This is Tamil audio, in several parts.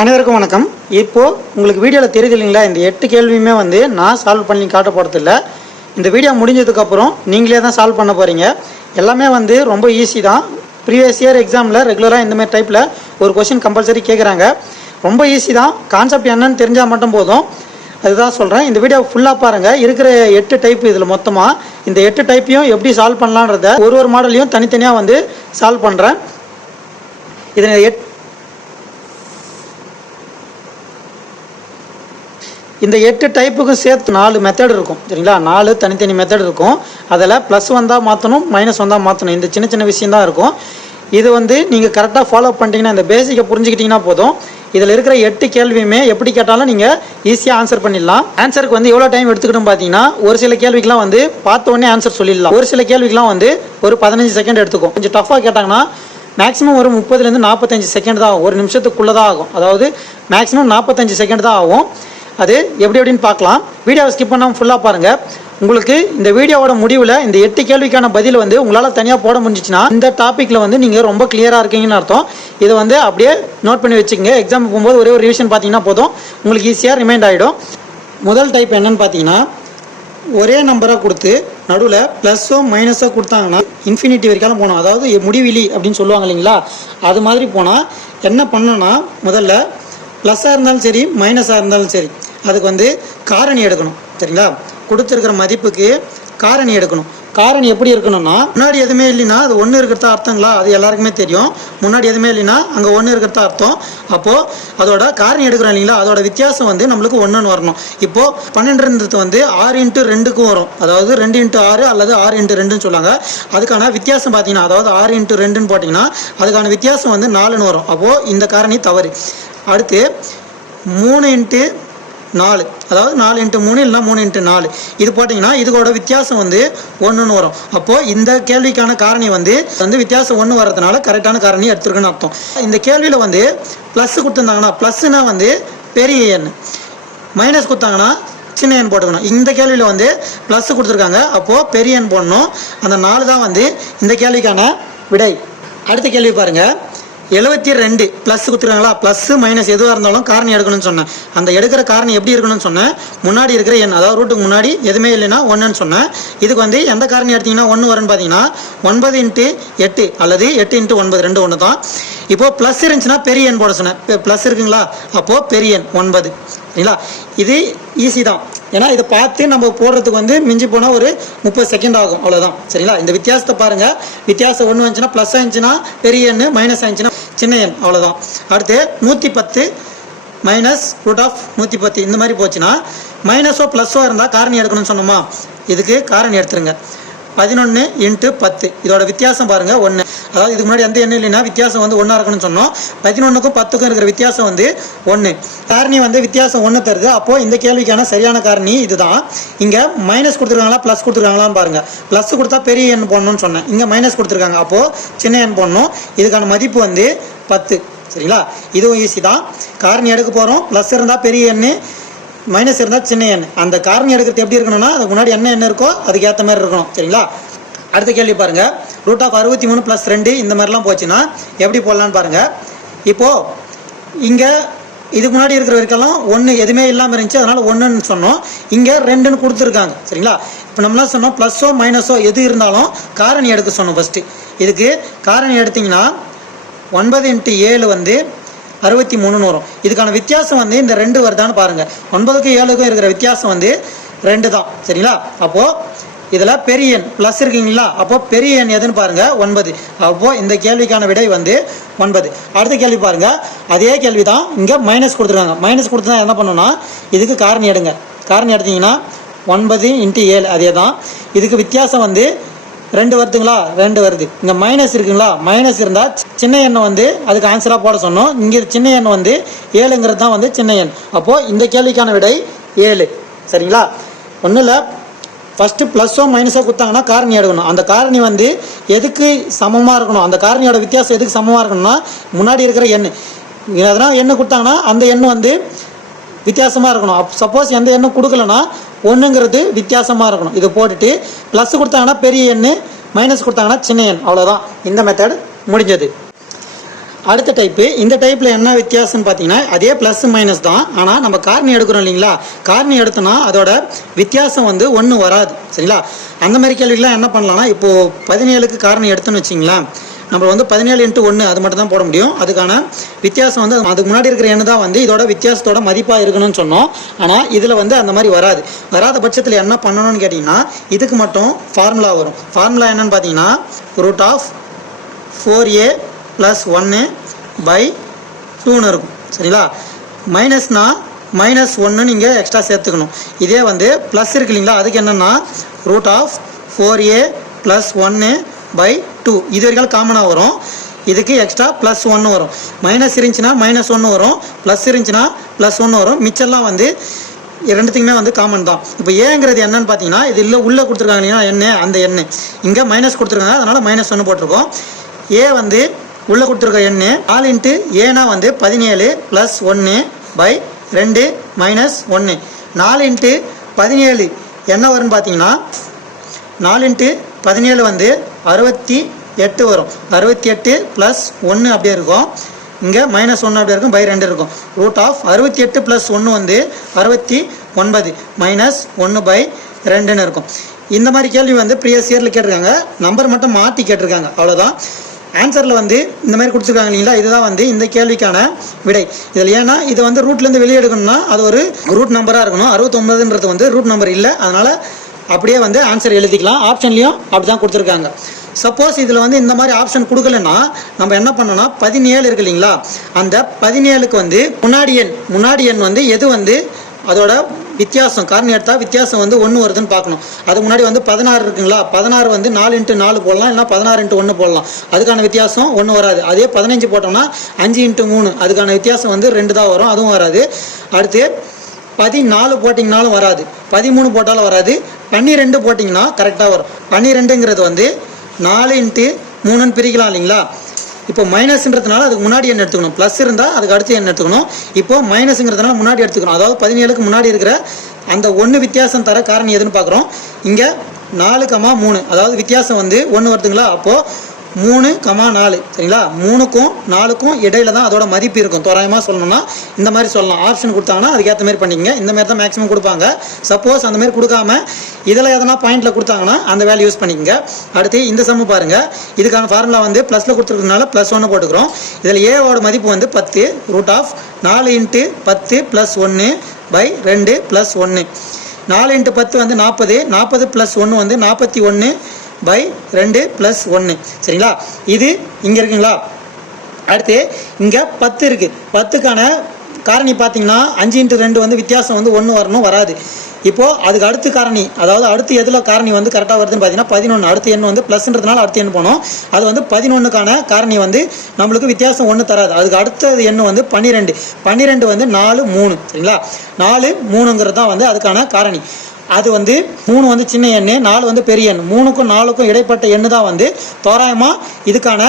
அனைவருக்கும் வணக்கம். இப்போது உங்களுக்கு வீடியோவில் தெரியுது இல்லைங்களா, இந்த 8 கேள்வியுமே வந்து நான் சால்வ் பண்ணி காட்ட போகிறதில்ல. இந்த வீடியோ முடிஞ்சதுக்கப்புறம் நீங்களே தான் சால்வ் பண்ண போகிறீங்க. எல்லாமே வந்து ரொம்ப ஈஸி தான். ப்ரீவியஸ் இயர் எக்ஸாமில் ரெகுலராக இந்தமாதிரி டைப்பில் ஒரு கொஷின் கம்பல்சரி கேட்குறாங்க. ரொம்ப ஈஸி தான். கான்செப்ட் என்னன்னு தெரிஞ்சால் மட்டும் போதும். அதுதான் சொல்கிறேன். இந்த வீடியோ ஃபுல்லாக பாருங்கள். இருக்கிற 8 டைப் இதில் மொத்தமாக இந்த 8 டைப்பையும் எப்படி சால்வ் பண்ணலான்றத ஒரு மாடலையும் தனித்தனியாக வந்து சால்வ் பண்ணுறேன். இதில் இந்த 8 டைப்புக்கும் சேர்த்து 4 மெத்தட் இருக்கும். சரிங்களா, 4 தனித்தனி மெத்தட் இருக்கும். அதில் ப்ளஸ் வந்தால் மாற்றணும், மைனஸ் வந்தால் மாற்றணும். இந்த சின்ன சின்ன விஷயம் தான் இருக்கும். இது வந்து நீங்கள் கரெக்டாக ஃபாலோ பண்ணிட்டீங்கன்னா, இந்த பேசிக்கை புரிஞ்சுக்கிட்டிங்கன்னா போதும். இதில் இருக்கிற 8 கேள்வியுமே எப்படி கேட்டாலும் நீங்கள் ஈஸியாக ஆன்சர் பண்ணிடலாம். ஆன்சருக்கு வந்து எவ்வளோ டைம் எடுத்துக்கிட்டோம் பார்த்தீங்கன்னா, ஒரு சில கேள்விக்கெலாம் வந்து பார்த்த உடனே ஆன்சர் சொல்லிடலாம். ஒரு சில கேள்விக்கெலாம் வந்து ஒரு 15 செகண்ட் எடுத்துக்கும். கொஞ்சம் டஃப்பாக கேட்டாங்கன்னா மேக்ஸிமம் ஒரு 30லேருந்து 45 செகண்ட் தான் ஆகும். ஒரு நிமிஷத்துக்குள்ளே தான் ஆகும். அதாவது மேக்ஸிமம் 45 செகண்ட் தான் ஆகும். அது எப்படின்னு பார்க்கலாம். வீடியோவை ஸ்கிப் பண்ணாமல் ஃபுல்லாக பாருங்கள். உங்களுக்கு இந்த வீடியோவோட முடிவில் இந்த 8 கேள்விக்கான பதில் வந்து உங்களால் தனியாக போட முடிஞ்சிச்சுன்னா இந்த டாப்பிக்கில் வந்து நீங்கள் ரொம்ப கிளியராக இருக்கீங்கன்னு அர்த்தம். இதை வந்து அப்படியே நோட் பண்ணி வச்சுக்கோங்க. எக்ஸாம் போகும்போது ஒரே ஒரு ரிவிஷன் பார்த்தீங்கன்னா போதும், உங்களுக்கு ஈஸியாக ரிமைண்ட் ஆகிடும். முதல் டைப் என்னன்னு பார்த்தீங்கன்னா, ஒரே நம்பராக கொடுத்து நடுவில் ப்ளஸ்ஸோ மைனஸோ கொடுத்தாங்கன்னா இன்ஃபினிட்டி வரைக்கும் போனோம். அதாவது முடிவிலி அப்படின்னு சொல்லுவாங்க இல்லைங்களா, அது மாதிரி போனால் என்ன பண்ணணும்னா, முதல்ல ப்ளஸ்ஸாக இருந்தாலும் சரி மைனஸாக இருந்தாலும் சரி அதுக்கு வந்து காரணி எடுக்கணும். சரிங்களா, கொடுத்துருக்கிற மதிப்புக்கு காரணி எடுக்கணும். காரணி எப்படி இருக்கணும்னா, முன்னாடி எதுவுமே இல்லைன்னா அது 1 இருக்கிறதா அர்த்தங்களா, அது எல்லாருக்குமே தெரியும். முன்னாடி எதுவுமே இல்லைன்னா அங்கே 1 இருக்கிறதா அர்த்தம். அப்போது அதோட காரணி எடுக்கிறோம் இல்லைங்களா, அதோட வித்தியாசம் வந்து நம்மளுக்கு 1ன்னு வரணும். இப்போது 12 வந்து 6x2க்கும் வரும். அதாவது 2x6 அல்லது 6x2ன்னு சொல்லுவாங்க. அதுக்கான வித்தியாசம் பார்த்தீங்கன்னா, அதாவது 6x2ன்னு போட்டிங்கன்னா அதுக்கான வித்தியாசம் வந்து 4ன்னு வரும். அப்போது இந்த காரணி தவறு. அடுத்து 3x4, அதாவது 4x3 இல்லைனா 3x4 இது போட்டிங்கன்னா இதுக்கோட வித்தியாசம் வந்து 1ன்னு வரும். அப்போது இந்த கேள்விக்கான காரணி வந்து வித்தியாசம் 1 வர்றதுனால கரெக்டான காரணி எடுத்துருக்குன்னு அர்த்தம். இந்த கேள்வியில் வந்து ப்ளஸ் கொடுத்துருந்தாங்கன்னா ப்ளஸ்னா வந்து பெரிய எண், மைனஸ் கொடுத்தாங்கன்னா சின்ன எண் போட்டுக்கணும். இந்த கேள்வியில் வந்து ப்ளஸ் கொடுத்துருக்காங்க, அப்போது பெரிய எண் போடணும். அந்த 4 தான் வந்து இந்த கேள்விக்கான விடை. அடுத்த கேள்வி பாருங்கள். 72 ப்ளஸ் கொடுத்துருக்காங்களா, ப்ளஸ் மைனஸ் எதுவாக இருந்தாலும் காரணி எடுக்கணும்னு சொன்னேன். அந்த எடுக்கிற காரணி எப்படி இருக்கணும்னு சொன்னேன், முன்னாடி இருக்கிற எண், அதாவது ரூட்டுக்கு முன்னாடி எதுவுமே இல்லைன்னா 1ன்னு சொன்னேன். இதுக்கு வந்து எந்த காரணி எடுத்திங்கன்னா 1 வரும்னு பார்த்தீங்கன்னா 9x8 அல்லது 8x9 ரெண்டு 1 தான். இப்போது ப்ளஸ் இருந்துச்சுன்னா பெரிய எண் போட சொன்னேன். ப்ளஸ் இருக்குங்களா, அப்போது பெரிய எண் 9. சரிங்களா, இது ஈஸி தான். ஏன்னா இதை பார்த்து நம்ம போடுறதுக்கு வந்து மிஞ்சி போனால் ஒரு 30 செகண்ட் ஆகும், அவ்வளோதான். சரிங்களா, இந்த வித்தியாசத்தை பாருங்கள். வித்தியாசம் 1 வந்துச்சுன்னா ப்ளஸ் ஆயிடுச்சுன்னா பெரிய எண், மைனஸ் ஆயிடுச்சுன்னா சின்ன எண், அவ்வளோதான். அடுத்து 110 மைனஸ் √110 இந்த மாதிரி போச்சுன்னா மைனஸோ ப்ளஸ்ஸோ இருந்தால் காரணி எடுக்கணும்னு சொன்னோமா, இதுக்கு காரணி எடுத்துருங்க. 11x10 இதோட வித்தியாசம் பாருங்கள் 1. அதாவது இதுக்கு முன்னாடி எந்த எண்ணம் இல்லைன்னா வித்தியாசம் வந்து 1 இருக்கணும்னு சொன்னோம். 11க்கும் 10க்கும் இருக்கிற வித்தியாசம் வந்து 1. காரணி வந்து வித்தியாசம் 1 தருது. அப்போது இந்த கேள்விக்கான சரியான காரணி இதுதான். இங்கே மைனஸ் கொடுத்துருக்காங்களா ப்ளஸ் கொடுத்துருக்காங்களான்னு பாருங்கள். ப்ளஸ் கொடுத்தா பெரிய எண் போடணும்னு சொன்னேன். இங்கே மைனஸ் கொடுத்துருக்காங்க, அப்போது சின்ன எண் போடணும். இதுக்கான மதிப்பு வந்து 10. சரிங்களா, இதுவும் ஈஸி தான். காரணி எடுக்க போகிறோம். ப்ளஸ் இருந்தால் பெரிய எண், மைனஸ் இருந்தால் சின்ன எண். அந்த காரணி எடுக்கிறது எப்படி இருக்கணும்னா, அதுக்கு முன்னாடி என்ன இருக்கோ அதுக்கு ஏற்ற மாதிரி இருக்கணும். சரிங்களா, அடுத்த கேள்வி பாருங்கள். √63 + 2 இந்த மாதிரிலாம் போச்சுன்னா எப்படி போடலான்னு பாருங்கள். இப்போது இங்கே இதுக்கு முன்னாடி இருக்கிற வரைக்கெல்லாம் 1 எதுவுமே இல்லாமல் இருந்துச்சு, அதனால் 1ன்னு சொன்னோம். இங்கே 2ன்னு கொடுத்துருக்காங்க. சரிங்களா, இப்போ நம்மளாம் சொன்னோம் ப்ளஸ்ஸோ மைனஸோ எது இருந்தாலும் காரணி எடுக்க சொன்னோம் ஃபஸ்ட்டு. இதுக்கு காரணி எடுத்திங்கன்னா 9x7 வந்து 63ன்னு வரும். இதுக்கான வித்தியாசம் வந்து இந்த 2 வருதான்னு பாருங்கள். 9க்கும் 7க்கும் இருக்கிற வித்தியாசம் வந்து 2 தான். சரிங்களா, அப்போது இதில் பெரிய எண் ப்ளஸ் இருக்குங்களா, அப்போது பெரிய எண் எதுன்னு பாருங்கள் 9. அப்போது இந்த கேள்விக்கான விடை வந்து 9. அடுத்த கேள்வி பாருங்கள். அதே கேள்வி தான், இங்கே மைனஸ் கொடுத்துருக்காங்க. மைனஸ் கொடுத்து தான் என்ன பண்ணணும்னா இதுக்கு காரணி எடுங்க. காரணி எடுத்திங்கன்னா 9x7 அதே தான். இதுக்கு வித்தியாசம் வந்து 2 வருதுங்களா, 2 வருது. இங்கே மைனஸ் இருக்குங்களா, மைனஸ் இருந்தால் சின்ன எண்ணை வந்து அதுக்கு ஆன்சராக போட சொன்னோம். இங்கே சின்ன எண் வந்து 7ங்கிறது தான் வந்து சின்ன எண். அப்போது இந்த கேள்விக்கான விடை 7. சரிங்களா, ஒன்றும் இல்லை. ஃபஸ்ட்டு ப்ளஸ்ஸோ மைனஸோ கொடுத்தாங்கன்னா காரணி எடுக்கணும். அந்த காரணி வந்து எதுக்கு சமமாக இருக்கணும், அந்த காரணியோட வித்தியாசம் எதுக்கு சமமாக இருக்கணும்னா முன்னாடி இருக்கிற எண். அதனால் எண்ணு கொடுத்தாங்கன்னா அந்த எண் வந்து வித்தியாசமாக இருக்கணும். சப்போஸ் எந்த எண்ணும் கொடுக்கலன்னா 1ங்கிறது வித்தியாசமாக இருக்கணும். இதை போட்டுட்டு ப்ளஸ் கொடுத்தாங்கன்னா பெரிய எண், மைனஸ் கொடுத்தாங்கன்னா சின்ன எண், அவ்வளோதான். இந்த மெத்தட் முடிஞ்சது. அடுத்த டைப்பு, இந்த டைப்பில் என்ன வித்தியாசம்னு பார்த்தீங்கன்னா அதே ப்ளஸ் மைனஸ் தான். ஆனால் நம்ம காரணி எடுக்கிறோம் இல்லைங்களா, காரணி எடுத்தோன்னா அதோட வித்தியாசம் வந்து ஒன்று வராது. சரிங்களா, அந்த மாதிரி கேள்விகள்லாம் என்ன பண்ணலாம்னா, இப்போது 17க்கு காரணி எடுத்துன்னு வச்சிங்களேன், நம்ம வந்து 17 × 1 அது மட்டும் தான் போட முடியும். அதுக்கான வித்தியாசம் வந்து அதுக்கு முன்னாடி இருக்கிற எண்ணு தான் வந்து இதோட வித்தியாசத்தோட மதிப்பாக இருக்கணும்னு சொன்னோம். ஆனால் இதில் வந்து அந்த மாதிரி வராது. வராத பட்சத்தில் என்ன பண்ணணும்னு கேட்டிங்கன்னா, இதுக்கு மட்டும் ஃபார்முலா வரும். ஃபார்முலா என்னன்னு பார்த்தீங்கன்னா √4a + 1/2 இருக்கும். சரிங்களா, மைனஸ்னா -1 நீங்கள் எக்ஸ்ட்ரா சேர்த்துக்கணும். இதே வந்து ப்ளஸ் இருக்கு இல்லைங்களா, அதுக்கு என்னென்னா √4a + 1/2 இது வரைக்கும் காமனாக வரும். இதுக்கு எக்ஸ்ட்ரா +1 வரும். மைனஸ் இருந்துச்சுன்னா -1 வரும், ப்ளஸ் இருந்துச்சுன்னா +1 வரும். மிச்சம்லாம் வந்து ரெண்டுத்துக்குமே வந்து காமன் தான். இப்போ ஏங்கிறது என்னன்னு பார்த்தீங்கன்னா, இது இல்லை உள்ளே கொடுத்துருக்காங்க இல்லைன்னா எண்ணு, அந்த எண்ணு இங்கே மைனஸ் கொடுத்துருக்காங்க, அதனால் -1 போட்டிருக்கோம். ஏ வந்து உள்ளே கொடுத்துருக்க எண்ணு 4 × ஏனா வந்து 17 + 1/2 -1. 4 × 17 என்ன வரும்னு பார்த்தீங்கன்னா, 4 × 17 வந்து 68 வரும். 68 + 1 அப்படியே இருக்கும். இங்கே -1 அப்படியே இருக்கும், /2 இருக்கும். √68 + 1 வந்து 69 -1/2 இருக்கும். இந்த மாதிரி கேள்வி வந்து ப்ரீவியஸ் இயரில் கேட்டிருக்காங்க. நம்பர் மட்டும் மாற்றி கேட்டிருக்காங்க, அவ்வளோதான். ஆன்சரில் வந்து இந்த மாதிரி கொடுத்துருக்காங்க இல்லைங்களா, இதுதான் வந்து இந்த கேள்விக்கான விடை. இதில் ஏன்னா இது வந்து ரூட்லேருந்து வெளியே எடுக்கணும்னா அது ஒரு ரூட் நம்பராக இருக்கணும். 69ன்றது வந்து ரூட் நம்பர் இல்லை, அதனால் அப்படியே வந்து ஆன்சர் எழுதிக்கலாம். ஆப்ஷன்லேயும் அப்படி தான் கொடுத்துருக்காங்க. சப்போஸ் இதில் வந்து இந்த மாதிரி ஆப்ஷன் கொடுக்கலன்னா நம்ம என்ன பண்ணோம்னா 17 இருக்கு இல்லைங்களா, அந்த 17க்கு வந்து முன்னாடி எண் வந்து எது வந்து அதோட வித்தியாசம், காரணி எடுத்தால் வித்தியாசம் வந்து 1 வருதுன்னு பார்க்கணும். அதுக்கு முன்னாடி வந்து 16 இருக்குங்களா, 16 வந்து 4 × 4 போடலாம், இல்லைனா 16 × 1 போடலாம். அதுக்கான வித்தியாசம் 1 வராது. அதே 15 போட்டோம்னா 5 × 3 அதுக்கான வித்தியாசம் வந்து 2 தான் வரும், அதுவும் வராது. அடுத்து 14 போட்டிங்கனாலும் வராது, 13 போட்டாலும் வராது, 12 போட்டிங்கன்னா கரெக்டாக வரும். 12ங்கிறது வந்து 4 × 3ன்னு பிரிக்கலாம் இல்லைங்களா. இப்போ மைனஸ்ன்றதுனால அதுக்கு முன்னாடி எண் எடுத்துக்கணும், ப்ளஸ் இருந்தால் அதுக்கு அடுத்து எண் எடுத்துக்கணும். இப்போது மைனஸுங்கிறதுனால முன்னாடி எடுத்துக்கணும். அதாவது 17க்கு முன்னாடி இருக்கிற அந்த 1 வித்தியாசம் தர காரணி எதுன்னு பார்க்குறோம். இங்கே 4,3 அதாவது வித்தியாசம் வந்து 1 வருதுங்களா, அப்போது 3,4 சரிங்களா, 3க்கும் 4க்கும் இடையில தான் அதோட மதிப்பு இருக்கும். தோராயமாக சொல்லணும்னா இந்த மாதிரி சொல்லலாம். ஆப்ஷன் கொடுத்தாங்கன்னா அதுக்கேற்ற மாதிரி பண்ணிக்கங்க. இந்த மாதிரி தான் மேக்ஸிமம் கொடுப்பாங்க. சப்போஸ் அந்த மாதிரி கொடுக்காம இதில் எதனா பாயிண்டில் கொடுத்தாங்கன்னா அந்த வேல்யூ யூஸ் பண்ணிக்கங்க. அடுத்து இந்த சம்மு பாருங்கள். இதுக்கான ஃபார்முலா வந்து ப்ளஸில் கொடுத்துருக்கனால +1 போட்டுக்கிறோம். இதில் ஏவோட மதிப்பு வந்து 10 √4 × 10 + 1/2 + 1. 4 × 10 வந்து 40, 40 + 1 வந்து 41/2 + 1 சரிங்களா. இது இங்கே இருக்குங்களா. அடுத்து இங்கே 10 இருக்குது. 10க்கான காரணி பார்த்தீங்கன்னா 5 × 2 வந்து வித்தியாசம் வந்து 1 வரணும், வராது. இப்போது அதுக்கு அடுத்து காரணி, அதாவது அடுத்து எதில் காரணி வந்து கரெக்டாக வருதுன்னு பார்த்தீங்கன்னா 11. அடுத்த எண் வந்து +ன்றதுனால அடுத்த எண் போனோம். அது வந்து 11க்கான காரணி வந்து நம்மளுக்கு வித்தியாசம் 1 தராது. அதுக்கு அடுத்த எண் வந்து 12. 12 வந்து 4, 3 சரிங்களா. 4, 3ங்கிறது தான் வந்து அதுக்கான காரணி. அது வந்து 3 வந்து சின்ன எண், 4 வந்து பெரிய எண். 3க்கும் 4க்கும் இடைப்பட்ட எண்ணு தான் வந்து தோராயமாக இதுக்கான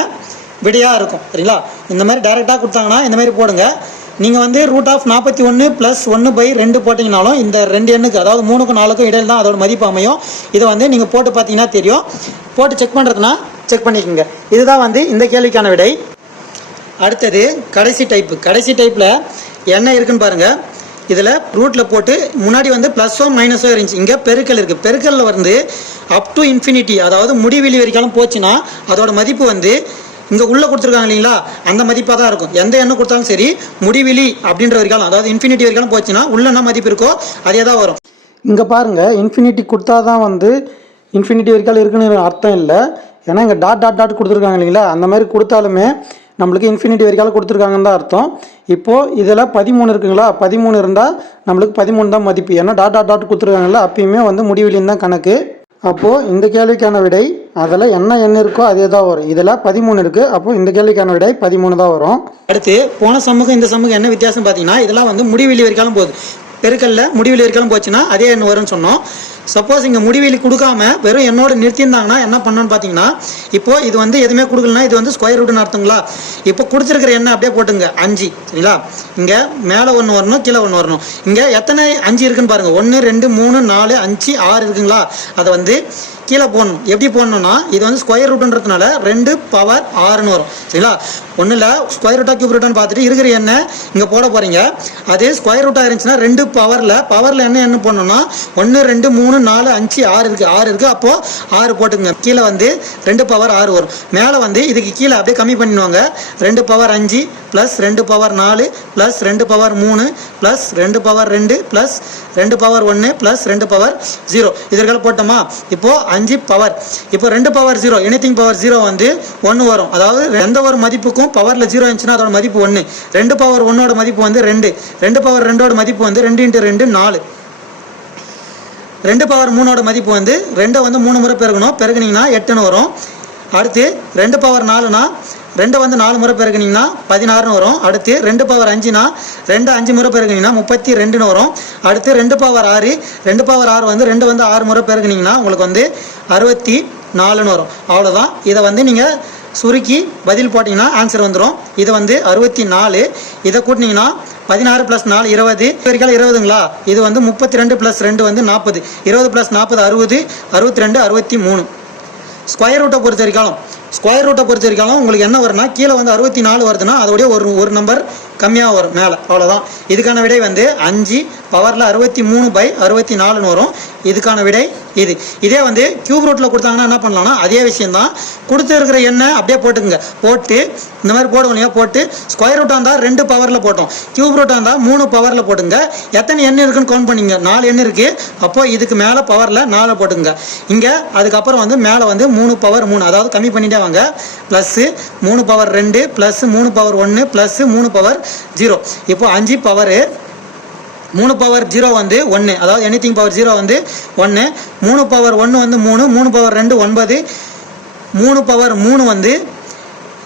விடையாக இருக்கும் சரிங்களா. இந்த மாதிரி டைரெக்டாக கொடுத்தாங்கன்னா இந்த மாதிரி போடுங்க. நீங்கள் வந்து √41 + 1/2 போட்டிங்கனாலும் இந்த 2 எண்ணுக்கு, அதாவது 3க்கும் 4க்கும் இடையில் தான் அதோட மதிப்பு அமையும். இதை வந்து நீங்கள் போட்டு பார்த்தீங்கன்னா தெரியும். போட்டு செக் பண்ணுறதுனா செக் பண்ணிக்கோங்க. இதுதான் வந்து இந்த கேள்விக்கான விடை. அடுத்தது கடைசி டைப்பில் என்ன இருக்குன்னு பாருங்கள். இதில் ரூட்டில் போட்டு முன்னாடி வந்து +ஓ - இருந்துச்சு. இங்கே பெருக்கல் இருக்குது. பெருக்கலில் வந்து அப் டு இன்ஃபினிட்டி, அதாவது முடிவெளி வரைக்கும் போச்சுன்னா அதோட மதிப்பு வந்து இங்கே உள்ளே கொடுத்துருக்காங்க இல்லைங்களா, அந்த மதிப்பாக தான் இருக்கும். எந்த எண்ணம் கொடுத்தாலும் சரி முடிவெளி அப்படின்ற வரைக்கும், அதாவது இன்ஃபினிட்டி வரைக்கும் போச்சுன்னா உள்ள என்ன மதிப்பு இருக்கோ அதே தான் வரும். இங்கே பாருங்கள், இன்ஃபினிட்டி கொடுத்தா தான் வந்து இன்ஃபினிட்டி வரைக்கும் இருக்குன்னு அர்த்தம் இல்லை. ஏன்னா இங்கே டாட் கொடுத்துருக்காங்க இல்லைங்களா, அந்த மாதிரி கொடுத்தாலுமே நம்மளுக்கு இன்ஃபினிட்டி வரைக்கும் கொடுத்துருக்காங்கன்னு தான் அர்த்தம். இப்போது இதில் 13 இருக்குங்களா, 13 இருந்தால் நம்மளுக்கு 13 தான் மதிப்பு. ஏன்னா டாட் கொடுத்துருக்காங்கல்ல, அப்பயுமே வந்து முடிவெளின்னு தான் கணக்கு. அப்போது இந்த கேள்விக்கான விடை அதில் என்ன எண் இருக்கோ அதே தான் வரும். இதில் 13 இருக்குது. அப்போது இந்த கேள்விக்கான விடை 13 தான் வரும். அடுத்து போன சம்முக்கும் இந்த சம்முக்கும் என்ன வித்தியாசம் பார்த்தீங்கன்னா, இதெல்லாம் வந்து முடிவெளி வரைக்கும் போகுது. பெருக்கல்ல முடிவெளி வரைக்கும் போச்சுன்னா அதே எண் வரும்னு சொன்னோம். சப்போஸ் இங்கே முடிவெளி கொடுக்காம வெறும் என்னோட நிறுத்தியிருந்தாங்கன்னா என்ன பண்ணணும்னு பார்த்தீங்கன்னா, இப்போது இது வந்து எதுவுமே கொடுக்கலனா இது வந்து ஸ்கொயர் ரூட்னு அர்த்தங்களா. இப்போ கொடுத்துருக்கிற எண்ணை அப்படியே போட்டுங்க 5 சரிங்களா. இங்கே மேலே 1 வரணும், கீழே 1 வரணும். இங்கே எத்தனை 5 இருக்குன்னு பாருங்கள். 1, 2, 3, 4, 5, 6 இருக்குங்களா. அதை வந்து கீழே போடணும். எப்படி போடணும்னா இது வந்து ஸ்கொயர் ரூட்ன்றதுனால 2 பவர் 6ன்னு வரும். சரிங்களா? ஒன்றும் இல்லை, ஸ்கொயர் ரூட்டா கியூப் ரூட்டான்னு பார்த்துட்டு இருக்கிற எண்ணை இங்கே போட போகிறீங்க. அதே ஸ்கொயர் ரூட்டாக இருந்துச்சுன்னா 2 பவரில் என்ன போடணும்னா 1 2 3 4 5 6 இருக்குது. அப்போது 6 போட்டுங்க. கீழே வந்து 2 பவர் 6 வரும். மேலே வந்து இதுக்கு கீழே அப்படியே கம்மி பண்ணிடுவாங்க. 2 power 5 plus 2 power 4 plus 2 power 3 plus 2 power 2 plus 2 power 1 plus 2 power 0 இதற்காக போட்டோமா? இப்போது 5 பவர். இப்போ 2 பவர் 0 எனிதிங் பவர் 0 வந்து 1 வரும். அதாவது எந்த ஒரு மதிப்புக்கும் பவரில் 0 இருந்துச்சுன்னா அதோட மதிப்பு 1. 2 பவர் 1ஓட மதிப்பு வந்து 2. 2 பவர் 2ஓட மதிப்பு வந்து 2 × 2 4. 2 பவர் 3ஓட மதிப்பு வந்து 2 வந்து 3 முறை பெருக்கணும். பெருக்குனிங்கன்னா 8ன்னு வரும். அடுத்து 2 பவர் 4னா 2 வந்து 4 முறை பெருக்குனிங்கன்னா 16ன்னு வரும். அடுத்து 2 பவர் 5னா 2 5 முறை பெருக்குனிங்கன்னா 32ன்னு வரும். அடுத்து 2 பவர் 6 2 பவர் 6 வந்து 2 வந்து 6 முறை பெருக்குனிங்கன்னா உங்களுக்கு வந்து 64ன்னு வரும். அவ்வளோதான். இதை வந்து நீங்கள் சுருக்கி பதில் போட்டிங்கன்னா ஆன்சர் வந்துடும். இது வந்து 64. இதை கூட்டினீங்கன்னா 16 + 4 20 வரைக்கும் 20ங்களா? இது வந்து 32 + 2 வந்து 40. 20 + 40 60. 62 63. ஸ்கொயர் ரூட்டை பொறுத்த வரைக்கும் உங்களுக்கு என்ன வரும்னா கீழே வந்து 64 வருதுன்னா அதோடைய ஒரு நம்பர் கம்மியாக வரும் மேலே. அவ்வளோதான். இதுக்கான விடை வந்து 5 பவரில் 63/64ன்னு வரும். இதுக்கான விடை இது. இதே வந்து கியூப் ரூட்டில் கொடுத்தாங்கன்னா என்ன பண்ணலாம்னா அதே விஷயந்தான். கொடுத்துருக்கிற எண்ணெய் அப்படியே போட்டுக்குங்க. போட்டு இந்த மாதிரி போடுவோம் இல்லையா? போட்டு ஸ்கொயர் ரூட்டாக இருந்தால் 2 பவரில் போட்டோம். கியூப் ரூட்டாக இருந்தால் 3 பவரில் போட்டுங்க. எத்தனை எண்ணெய் இருக்குன்னு கவுண்ட் பண்ணிங்க. 4 எண்ணெய் இருக்குது. அப்போது இதுக்கு மேலே பவரில் 4 போட்டுங்க. இங்கே அதுக்கப்புறம் வந்து மேலே வந்து 3 பவர் 3 அதாவது கம்மி பண்ணிட்டே வாங்க. Plus 3 power 2 plus 3 power 1 plus 3 power 0. இப்போ 5 பவரு 3 பவர் 0 வந்து 1. அதாவது எனிதிங் பவர் 0 வந்து 1. 3 பவர் 1 வந்து 3. 3 பவர் 2 9. 3 பவர் 3 வந்து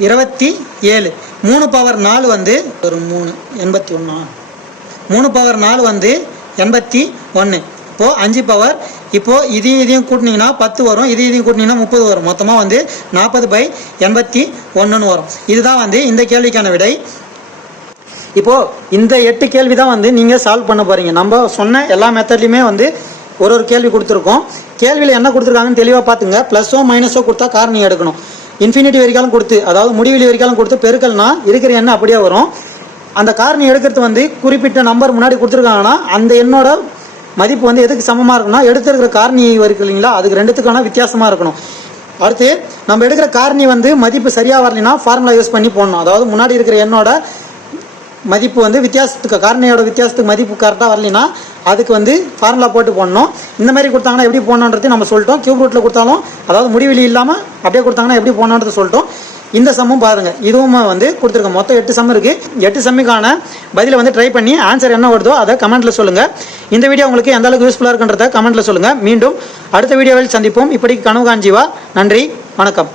27. 3 பவர் 4 வந்து ஒரு 3 81. 3 பவர் 4 வந்து 81. இப்போது 5 பவர். இப்போது இதையும் கூட்டினீங்கன்னா 10 வரும். இதையும் கூட்டினீங்கன்னா 30 வரும். மொத்தமாக வந்து 40/81ன்னு வரும். இதுதான் வந்து இந்த கேள்விக்கான விடை. இப்போது இந்த 8 கேள்வி தான் வந்து நீங்கள் சால்வ் பண்ண போகிறீங்க. நம்ம சொன்ன எல்லா மெத்தட்லையுமே வந்து ஒரு கேள்வி கொடுத்துருக்கோம். கேள்வியில் என்ன கொடுத்துருக்காங்கன்னு தெளிவாக பார்த்துங்க. ப்ளஸோ மைனஸோ கொடுத்தா காரணி எடுக்கணும். இன்ஃபினிட்டி வரைக்காலும் கொடுத்து அதாவது முடிவெளி வரைக்காலும் கொடுத்து பெருக்கல்னா இருக்கிற எண்ணெய் அப்படியே வரும். அந்த காரணி எடுக்கிறது வந்து குறிப்பிட்ட நம்பர் முன்னாடி கொடுத்துருக்காங்கன்னா அந்த எண்ணோட மதிப்பு வந்து எதுக்கு சமமாக இருக்குன்னா எடுத்துருக்கிற காரணி இருக்கு இல்லைங்களா? அதுக்கு ரெண்டுத்துக்கான வித்தியாசமாக இருக்கணும். அடுத்து நம்ம எடுக்கிற காரணி வந்து மதிப்பு சரியாக வரலைன்னா ஃபார்முலா யூஸ் பண்ணி போடணும். அதாவது முன்னாடி இருக்கிற எண்ணோட மதிப்பு வந்து வித்தியாசத்துக்கு காரணியோட வித்தியாசத்துக்கு மதிப்பு கரெக்டாக வரலைன்னா அதுக்கு வந்து ஃபார்முலா போட்டு போடணும். இந்த மாதிரி கொடுத்தாங்கன்னா எப்படி போடணுன்றது நம்ம சொல்லிட்டோம். கியூப் ரூட்டில் கொடுத்தாலும் அதாவது முடிவெளி இல்லாமல் அப்படியே கொடுத்தாங்கன்னா எப்படி போடணுன்றது சொல்லிட்டோம். இந்த சம்மும் பாருங்கள். இதுவும் வந்து கொடுத்துருக்கோம். மொத்தம் 8 சம் இருக்குது. 8 சம்முக்கான பதிலை வந்து ட்ரை பண்ணி ஆன்சர் என்ன வருதோ அதை கமெண்ட்டில் சொல்லுங்கள். இந்த வீடியோ உங்களுக்கு எந்த அளவுக்கு யூஸ்ஃபுல்லாக இருக்குன்றதை கமெண்ட்டில் சொல்லுங்கள். மீண்டும் அடுத்த வீடியோவில் சந்திப்போம். இப்படிக்கு கனவு காஞ்சிவா. நன்றி, வணக்கம்.